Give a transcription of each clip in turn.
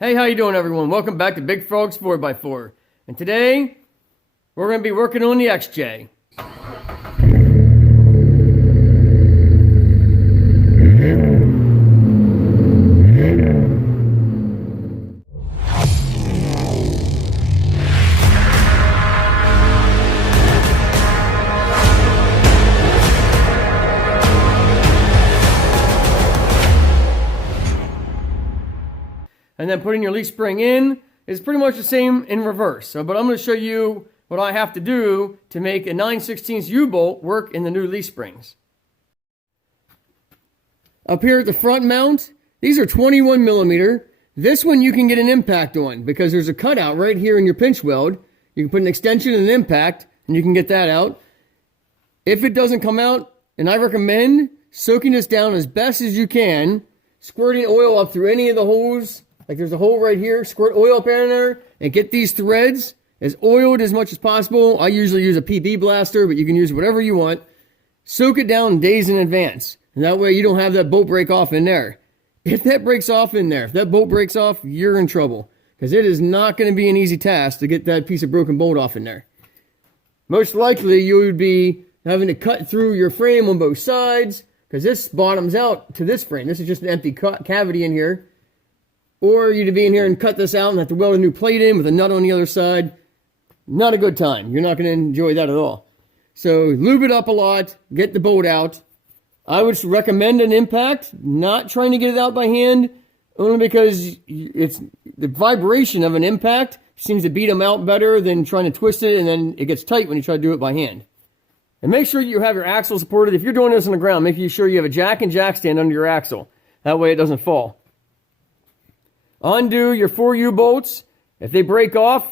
Hey, how you doing, everyone? Welcome back to Big Frog's 4x4. And today, we're going to be working on the XJ. And then putting your leaf spring in is pretty much the same in reverse. But I'm going to show you what I have to do to make a 9/16 U-bolt work in the new leaf springs. Up here at the front mount, these are 21 millimeter. This one you can get an impact on because there's a cutout right here in your pinch weld. You can put an extension and an impact and you can get that out. If it doesn't come out, and I recommend soaking this down as best as you can, squirting oil up through any of the holes. Like there's a hole right here, squirt oil up in there and get these threads as oiled as much as possible. I usually use a PB blaster, but you can use whatever you want. Soak it down days in advance. And that way you don't have that bolt break off in there. If that breaks off in there, if that bolt breaks off, you're in trouble. Because it is not going to be an easy task to get that piece of broken bolt off in there. Most likely you would be having to cut through your frame on both sides. Because this bottoms out to this frame. This is just an empty cavity in here. Or you'd be in here and cut this out and have to weld a new plate in with a nut on the other side. Not a good time. You're not going to enjoy that at all. So lube it up a lot. Get the bolt out. I would recommend an impact. Not trying to get it out by hand. Only because it's the vibration of an impact seems to beat them out better than trying to twist it and then it gets tight when you try to do it by hand. And make sure you have your axle supported. If you're doing this on the ground, make sure you have a jack and jack stand under your axle. That way it doesn't fall. Undo your 4 U-bolts. If they break off,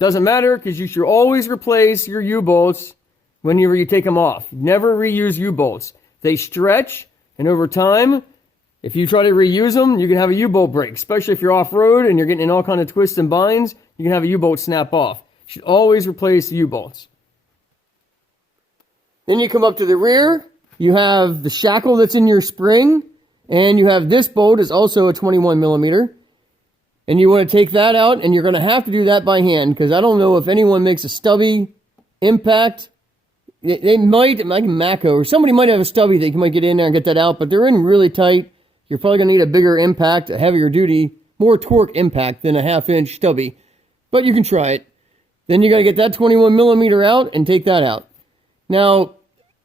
doesn't matter because you should always replace your U-bolts whenever you take them off. Never reuse U-bolts. They stretch, and over time, if you try to reuse them, you can have a U-bolt break. Especially if you're off-road and you're getting in all kind of twists and binds, you can have a U-bolt snap off. You should always replace the U-bolts. Then you come up to the rear. You have the shackle that's in your spring, and you have this bolt is also a 21 millimeter. And you want to take that out, and you're going to have to do that by hand, because I don't know if anyone makes a stubby impact. They might, like Mako, or somebody might have a stubby that you might get in there and get that out, but they're in really tight. You're probably going to need a bigger impact, a heavier duty, more torque impact than a 1/2 inch stubby. But you can try it. Then you got to get that 21 millimeter out and take that out. Now,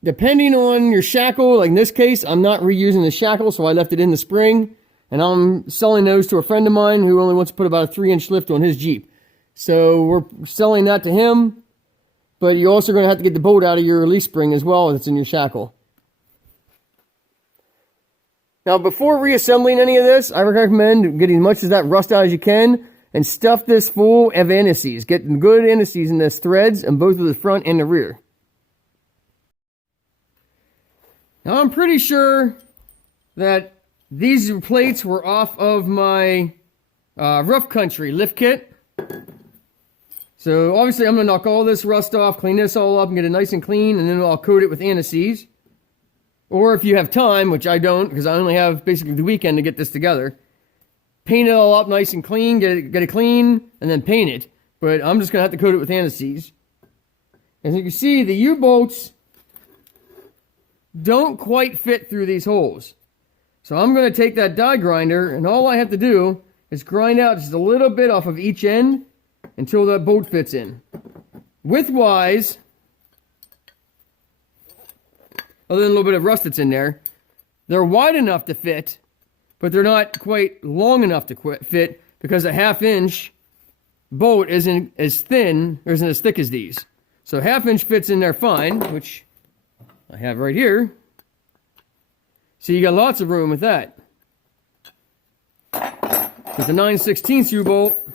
depending on your shackle, like in this case, I'm not reusing the shackle, so I left it in the spring. And I'm selling those to a friend of mine who only wants to put about a 3-inch lift on his Jeep. So we're selling that to him. But you're also going to have to get the bolt out of your release spring as well that's in your shackle. Now before reassembling any of this, I recommend getting as much of that rust out as you can. And stuff this full of indices. Get good indices in this threads on both of the front and the rear. Now I'm pretty sure that these plates were off of my rough country lift kit. So obviously I'm going to knock all this rust off, clean this all up and get it nice and clean, and then I'll coat it with antices. Or if you have time, which I don't because I only have basically the weekend to get this together, paint it all up nice and clean, get it clean, and then paint it. But I'm just going to have to coat it with antices. As you can see, the U-bolts don't quite fit through these holes. So I'm going to take that die grinder, and all I have to do is grind out just a little bit off of each end until that bolt fits in. Widthwise, other than a little bit of rust that's in there, they're wide enough to fit, but they're not quite long enough to fit because a 1/2 inch bolt isn't as thin, or isn't as thick as these. So 1/2 inch fits in there fine, which I have right here. So you got lots of room with that. With the 9/16 U-bolt,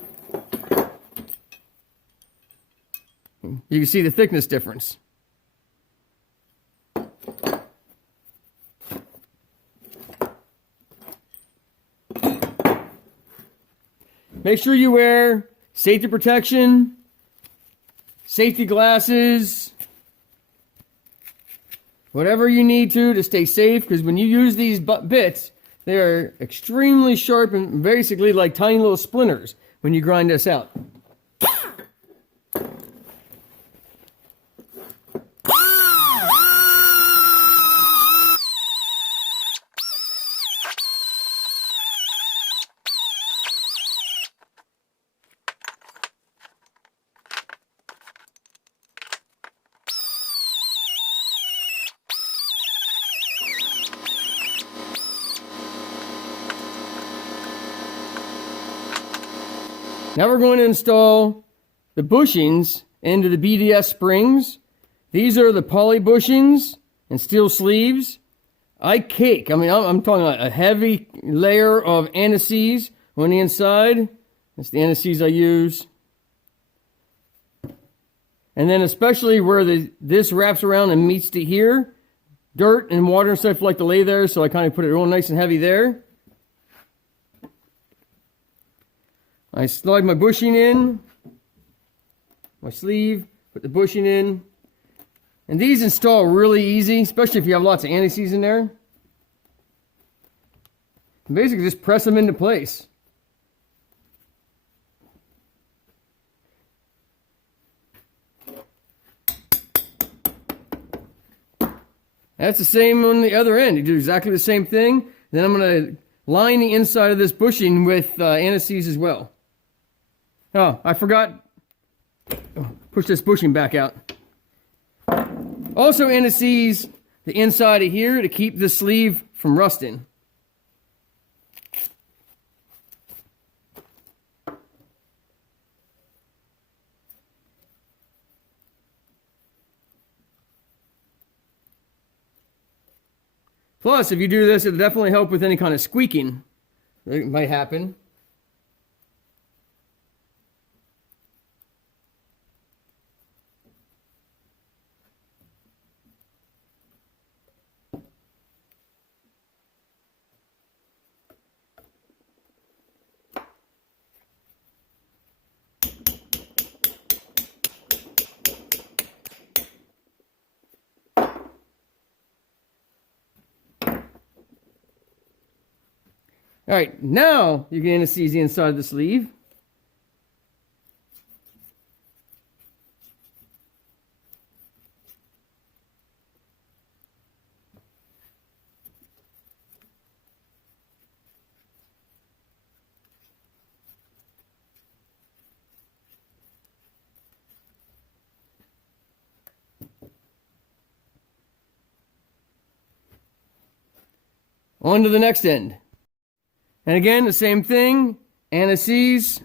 you can see the thickness difference. Make sure you wear safety protection, safety glasses, whatever you need to stay safe, because when you use these bits, They are extremely sharp and basically like tiny little splinters when you grind this out. Now we're going to install the bushings into the BDS springs. These are the poly bushings and steel sleeves. I'm talking about a heavy layer of anti-seize on the inside. That's the anti-seize I use. And then especially where this wraps around and meets to here, dirt and water and stuff like to lay there, so I kind of put it real nice and heavy there. I slide my bushing in, my sleeve, put the bushing in. And these install really easy, especially if you have lots of anti-seize in there. And basically just press them into place. That's the same on the other end. You do exactly the same thing. Then I'm going to line the inside of this bushing with anti-seize as well. Oh, I forgot. Push this bushing back out. Also anti-seize the inside of here to keep the sleeve from rusting. Plus, if you do this, it'll definitely help with any kind of squeaking that might happen. All right, now you can anti-seize the inside of the sleeve. On to the next end. And again, the same thing, anti-seize,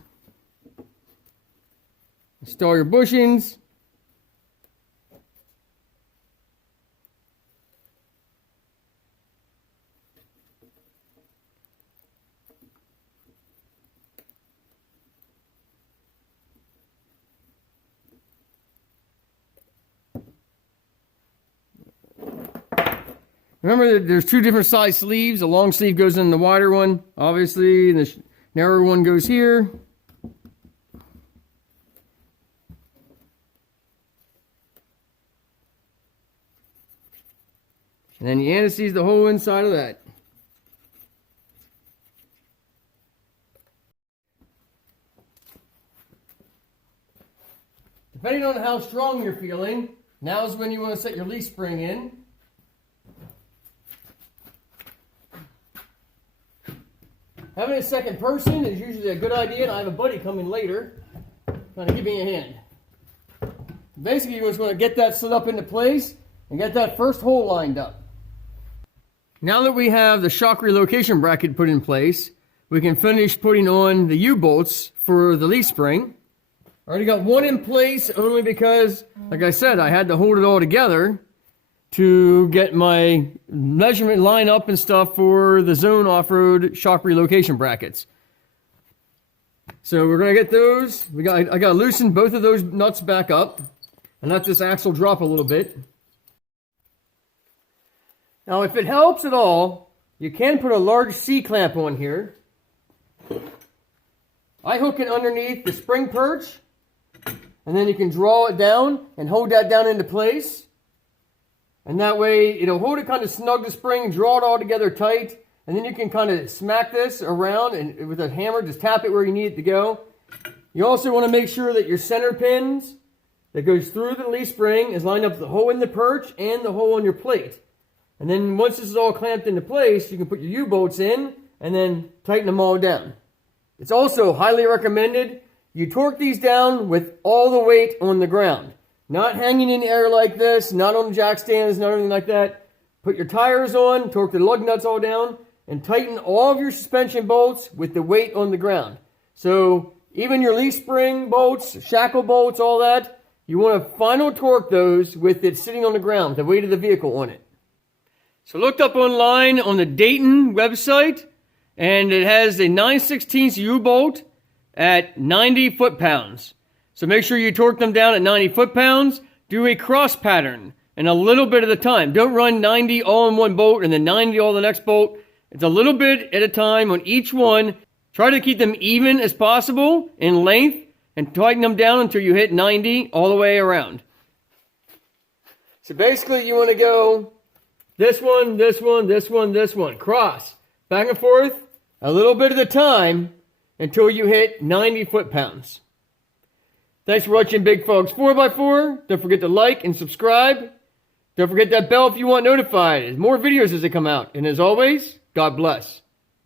install your bushings. Remember that there's two different size sleeves. The long sleeve goes in the wider one, obviously, and the narrower one goes here. And then you anti-seize the whole inside of that. Depending on how strong you're feeling, now is when you want to set your leaf spring in. Having a second person is usually a good idea, and I have a buddy coming later trying to give me a hand. Basically, you just want to get that slid up into place and get that first hole lined up. Now that we have the shock relocation bracket put in place, we can finish putting on the U-bolts for the leaf spring. I already got one in place only because, like I said, I had to hold it all together to get my measurement line up and stuff for the zone off-road shock relocation brackets. So we're going to get those. I got to loosen both of those nuts back up and let this axle drop a little bit. Now if it helps at all, you can put a large C-clamp on here. I hook it underneath the spring perch, and then you can draw it down and hold that down into place. And that way, it'll hold it kind of snug, the spring, draw it all together tight, and then you can kind of smack this around and with a hammer, just tap it where you need it to go. You also want to make sure that your center pins that goes through the leaf spring is lined up with the hole in the perch and the hole on your plate. And then once this is all clamped into place, you can put your U-bolts in and then tighten them all down. It's also highly recommended you torque these down with all the weight on the ground. Not hanging in the air like this, not on jack stands, not anything like that. Put your tires on, torque the lug nuts all down, and tighten all of your suspension bolts with the weight on the ground. So even your leaf spring bolts, shackle bolts, all that, you want to final torque those with it sitting on the ground, the weight of the vehicle on it. So I looked up online on the Dayton website, and it has a 9/16 U-bolt at 90 foot-pounds. So make sure you torque them down at 90 foot-pounds. Do a cross pattern and a little bit at a time. Don't run 90 all in one bolt and then 90 all the next bolt. It's a little bit at a time on each one. Try to keep them even as possible in length and tighten them down until you hit 90 all the way around. So basically you want to go this one, this one, this one, this one. Cross. Back and forth a little bit at a time until you hit 90 foot-pounds. Thanks for watching Big Fog's 4x4. Don't forget to like and subscribe. Don't forget that bell if you want notified. There's more videos as they come out. And as always, God bless.